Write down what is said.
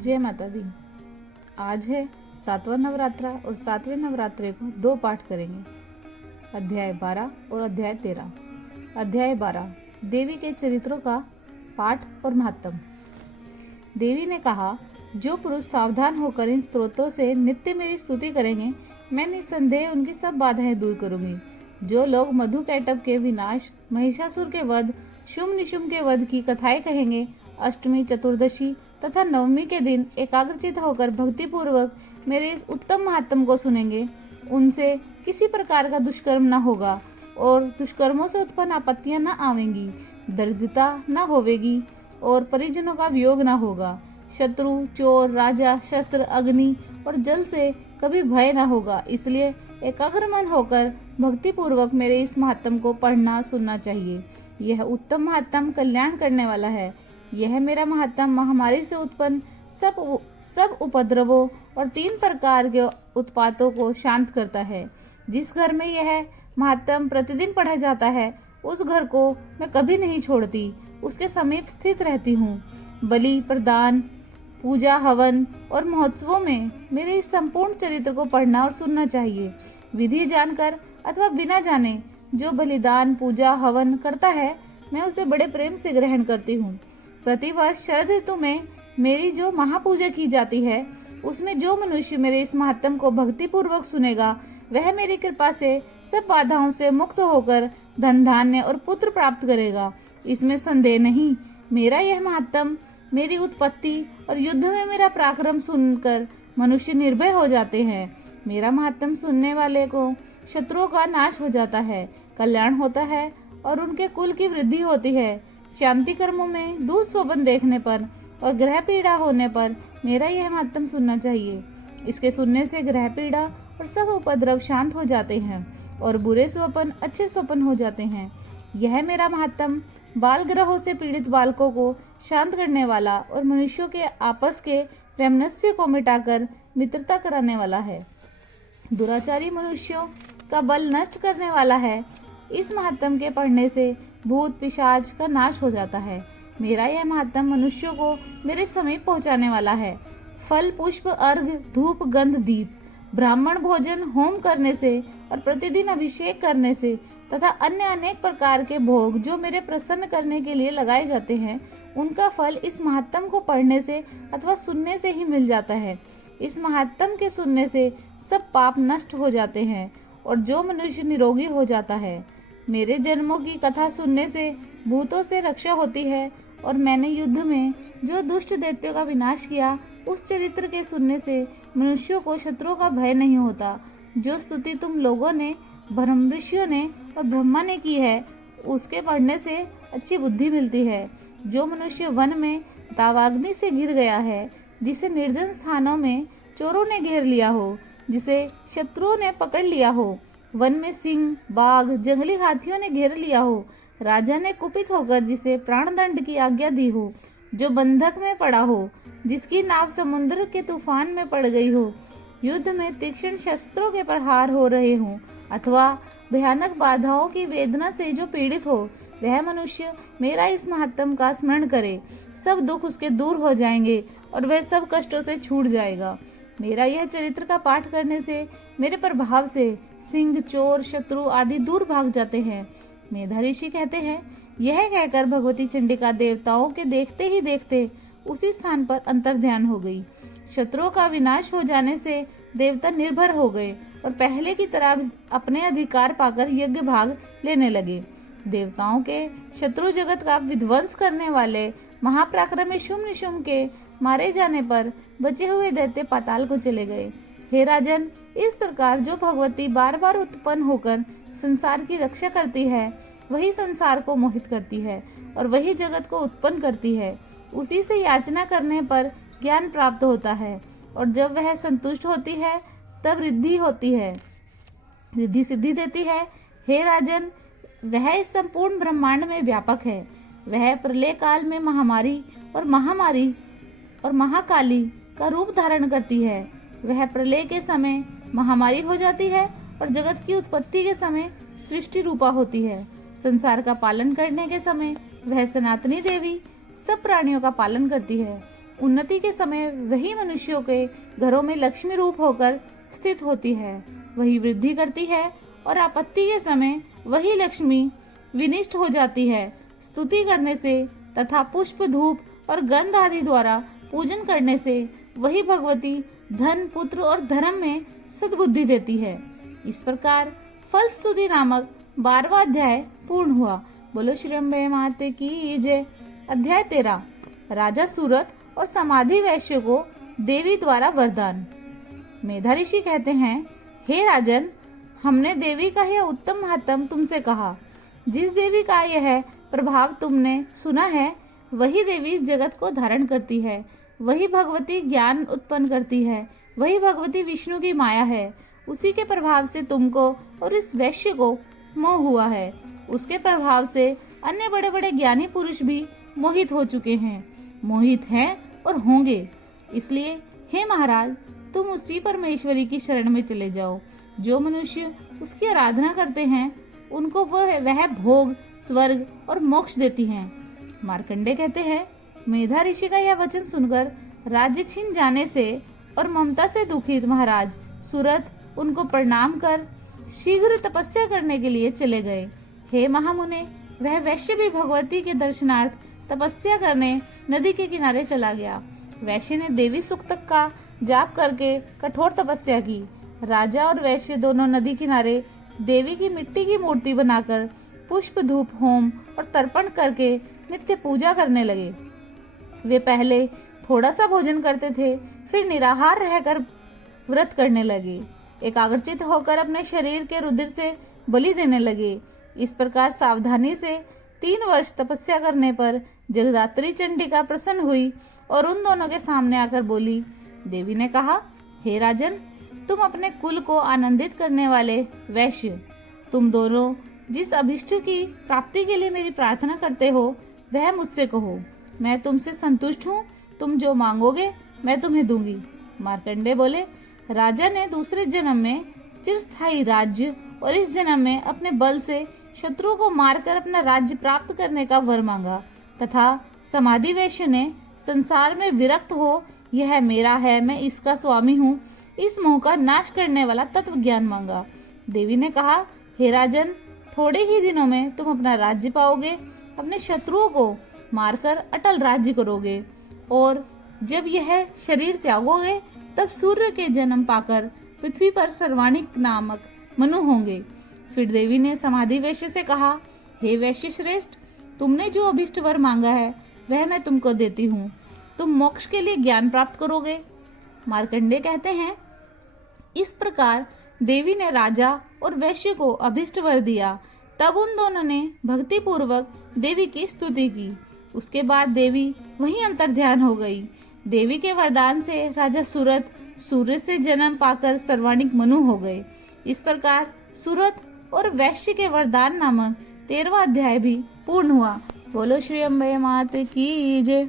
जय माता दी। आज है 7वां नवरात्रा और 7वें नवरात्रे को 2 पाठ करेंगे, अध्याय 12 और अध्याय 13। अध्याय 12 देवी के चरित्रों का पाठ और महात्म। देवी ने कहा, जो पुरुष सावधान होकर इन स्तोत्रों से नित्य मेरी स्तुति करेंगे, मैं निस्संदेह उनकी सब बाधाएं दूर करूंगी। जो लोग मधु कैटभ के विनाश, महिषासुर के वध, शुंभ निशुंभ के वध की कथाएं कहेंगे, अष्टमी, चतुर्दशी तथा नवमी के दिन एकाग्रचित होकर भक्ति पूर्वक मेरे इस उत्तम महात्म को सुनेंगे, उनसे किसी प्रकार का दुष्कर्म न होगा और दुष्कर्मों से उत्पन्न आपत्तियां न आवेंगी, दरिद्रता न होवेगी और परिजनों का वियोग न होगा। शत्रु, चोर, राजा, शस्त्र, अग्नि और जल से कभी भय न होगा। इसलिए एकाग्र मन होकर भक्ति पूर्वक मेरे इस महात्म को पढ़ना सुनना चाहिए। यह उत्तम महात्म कल्याण करने वाला है। यह मेरा महात्म महामारी से उत्पन्न सब उपद्रवों और 3 प्रकार के उत्पातों को शांत करता है। जिस घर में यह महात्म प्रतिदिन पढ़ा जाता है, उस घर को मैं कभी नहीं छोड़ती, उसके समीप स्थित रहती हूँ। बलि, प्रदान, पूजा, हवन और महोत्सवों में मेरे इस संपूर्ण चरित्र को पढ़ना और सुनना चाहिए। विधि जानकर अथवा बिना जाने जो बलिदान, पूजा, हवन करता है, मैं उसे बड़े प्रेम से ग्रहण करती हूँ। प्रतिवर्ष शरद ऋतु में मेरी जो महापूजा की जाती है, उसमें जो मनुष्य मेरे इस महात्म को भक्ति पूर्वक सुनेगा, वह मेरी कृपा से सब बाधाओं से मुक्त होकर धन, धान्य और पुत्र प्राप्त करेगा। इसमें संदेह नहीं। मेरा यह महात्म, मेरी उत्पत्ति और युद्ध में मेरा पराक्रम सुनकर मनुष्य निर्भय हो जाते हैं। मेरा महात्म सुनने वाले को शत्रुओं का नाश हो जाता है, कल्याण होता है और उनके कुल की वृद्धि होती है। शांति कर्मों में दुःस्वप्न देखने पर और ग्रह पीड़ा होने पर मेरा यह महात्म सुनना चाहिए। इसके सुनने से ग्रह पीड़ा और सब उपद्रव शांत हो जाते हैं और बुरे स्वप्न अच्छे स्वप्न हो जाते हैं। यह मेरा महात्म बाल ग्रहों से पीड़ित बालकों को शांत करने वाला और मनुष्यों के आपस के वैमनस्य को मिटाकर मित्रता कराने वाला है। दुराचारी मनुष्यों का बल नष्ट करने वाला है। इस महात्म के पढ़ने से भूत पिशाच का नाश हो जाता है। मेरा यह महात्म मनुष्यों को मेरे समीप पहुंचाने वाला है। फल, पुष्प, अर्घ, धूप, गंध, दीप, ब्राह्मण भोजन, होम करने से और प्रतिदिन अभिषेक करने से तथा अन्य अनेक प्रकार के भोग जो मेरे प्रसन्न करने के लिए लगाए जाते हैं, उनका फल इस महात्म को पढ़ने से अथवा सुनने से ही मिल जाता है। इस महात्म के सुनने से सब पाप नष्ट हो जाते हैं और जो मनुष्य निरोगी हो जाता है। मेरे जन्मों की कथा सुनने से भूतों से रक्षा होती है और मैंने युद्ध में जो दुष्ट दैत्यों का विनाश किया, उस चरित्र के सुनने से मनुष्यों को शत्रुओं का भय नहीं होता। जो स्तुति तुम लोगों ने, ब्रह्म ऋषियों ने और ब्रह्मा ने की है, उसके पढ़ने से अच्छी बुद्धि मिलती है। जो मनुष्य वन में दावाग्नि से घिर गया है, जिसे निर्जन स्थानों में चोरों ने घेर लिया हो, जिसे शत्रुओं ने पकड़ लिया हो, वन में सिंह, बाघ, जंगली हाथियों ने घेर लिया हो, राजा ने कुपित होकर जिसे प्राणदंड की आज्ञा दी हो, जो बंधक में पड़ा हो, जिसकी नाव समुद्र के तूफान में पड़ गई हो, युद्ध में तीक्ष्ण शस्त्रों के प्रहार हो रहे हों अथवा भयानक बाधाओं की वेदना से जो पीड़ित हो, वह मनुष्य मेरा इस महात्म का स्मरण करे, सब दुख उसके दूर हो जाएंगे और वह सब कष्टों से छूट जाएगा। मेरा यह चरित्र का पाठ करने से मेरे प्रभाव से सिंह, चोर, शत्रु आदि दूर भाग जाते हैं। मेधा ऋषि कहते हैं, यह कहकर भगवती चंडिका देवताओं के देखते ही देखते उसी स्थान पर अंतर्ध्यान हो गई। शत्रुओं का विनाश हो जाने से देवता निर्भर हो गए और पहले की तरह अपने अधिकार पाकर यज्ञ भाग लेने लगे। देवताओं के शत्रु जगत का विध्वंस करने वाले महापराक्रमी शुंभ निशुंभ के मारे जाने पर बचे हुए दैत्य पाताल को चले गए। हे राजन, इस प्रकार जो भगवती बार बार उत्पन्न होकर संसार की रक्षा करती है, वही संसार को मोहित करती है और वही जगत को उत्पन्न करती है। उसी से याचना करने पर ज्ञान प्राप्त होता है और जब वह संतुष्ट होती है, तब रिद्धि होती है, रिद्धि सिद्धि देती है। हे राजन, वह इस संपूर्ण ब्रह्मांड में व्यापक है। वह प्रलय काल में महामारी और महाकाली का रूप धारण करती है। वह प्रलय के समय महामारी हो जाती है और जगत की उत्पत्ति के समय सृष्टि रूपा होती है। संसार का पालन करने के समय वह सनातनी देवी सब प्राणियों का पालन करती है उन्नति के समय वही मनुष्यों के घरों में लक्ष्मी रूप होकर स्थित होती है, वही वृद्धि करती है, और आपत्ति के समय वही लक्ष्मी विनिष्ट हो जाती है। स्तुति करने से तथा पुष्प, धूप और गंध आदि द्वारा पूजन करने से वही भगवती धन, पुत्र और धर्म में सद्बुद्धि देती है। इस प्रकार फल स्तुति नामक 12वां अध्याय पूर्ण हुआ। बोलो श्री अम्बे माते की जय। अध्याय 13 राजा सूरत और समाधि वैश्य को देवी द्वारा वरदान। मेधा ऋषि कहते हैं, हे राजन, हमने देवी का यह उत्तम महात्म तुमसे कहा। जिस देवी का यह प्रभाव तुमने सुना है, वही देवी इस जगत को धारण करती है, वही भगवती ज्ञान उत्पन्न करती है, वही भगवती विष्णु की माया है। उसी के प्रभाव से तुमको और इस वैश्य को मोह हुआ है। उसके प्रभाव से अन्य बड़े बड़े ज्ञानी पुरुष भी मोहित हो चुके हैं, मोहित हैं और होंगे। इसलिए हे महाराज, तुम उसी परमेश्वरी की शरण में चले जाओ। जो मनुष्य उसकी आराधना करते हैं, उनको वह भोग, स्वर्ग और मोक्ष देती हैं। मार्कंडे कहते हैं, मेधा ऋषि का यह वचन सुनकर राज्य छिन जाने से और ममता से दुखित महाराज सूरत उनको प्रणाम कर शीघ्र तपस्या करने के लिए चले गए। हे महामुने, वह वैश्य भी भगवती के दर्शनार्थ तपस्या करने नदी के किनारे चला गया। वैश्य ने देवी सूक्तक का जाप करके कठोर तपस्या की। राजा और वैश्य दोनों नदी किनारे देवी की मिट्टी की मूर्ति बनाकर पुष्प, धूप, होम और तर्पण करके नित्य पूजा करने लगे। वे पहले थोड़ा सा भोजन करते थे, फिर निराहार रहकर व्रत करने लगे। एकाग्रचित होकर अपने शरीर के रुधिर से बलि देने लगे। इस प्रकार सावधानी से 3 वर्ष तपस्या करने पर जगदात्री चंडिका प्रसन्न हुई और उन दोनों के सामने आकर बोली। देवी ने कहा, हे राजन, तुम अपने कुल को आनंदित करने वाले वैश्य, तुम दोनों जिस अभिष्ट की प्राप्ति के लिए मेरी प्रार्थना करते हो, वह मुझसे कहो। मैं तुमसे संतुष्ट हूँ। तुम जो मांगोगे मैं तुम्हें दूंगी। मार्कंडे बोले, राजा ने दूसरे जन्म में चिरस्थायी राज्य और इस जन्म में अपने बल से शत्रु को मारकर अपना राज्य प्राप्त करने का वर मांगा, तथा समाधि वैश्य ने संसार में विरक्त हो, यह मेरा है, मैं इसका स्वामी हूँ, इस मोह का नाश करने वाला तत्व ज्ञान मांगा। देवी ने कहा, हे राजन, थोड़े ही दिनों में तुम अपना राज्य पाओगे, अपने शत्रुओं को मारकर अटल राज्य करोगे, और जब यह शरीर त्यागोगे तब सूर्य के जन्म पाकर पृथ्वी पर सर्वाणिक नामक मनु होंगे। फिर देवी ने समाधि वैश्य से कहा, हे वैश्य श्रेष्ठ, तुमने जो अभिष्ट वर मांगा है वह मैं तुमको देती हूँ। तुम मोक्ष के लिए ज्ञान प्राप्त करोगे। मार्कंडे कहते हैं, इस प्रकार देवी ने राजा और वैश्य को अभिष्ट वर दिया। तब उन दोनों ने भक्ति पूर्वक देवी की स्तुति की। उसके बाद देवी वहीं अंतर्ध्यान हो गई। देवी के वरदान से राजा सूरत सूर्य से जन्म पाकर सर्वाणिक मनु हो गए। इस प्रकार सूरत और वैश्य के वरदान नामक 13वां अध्याय भी पूर्ण हुआ। बोलो श्री अम्बे मात की जय।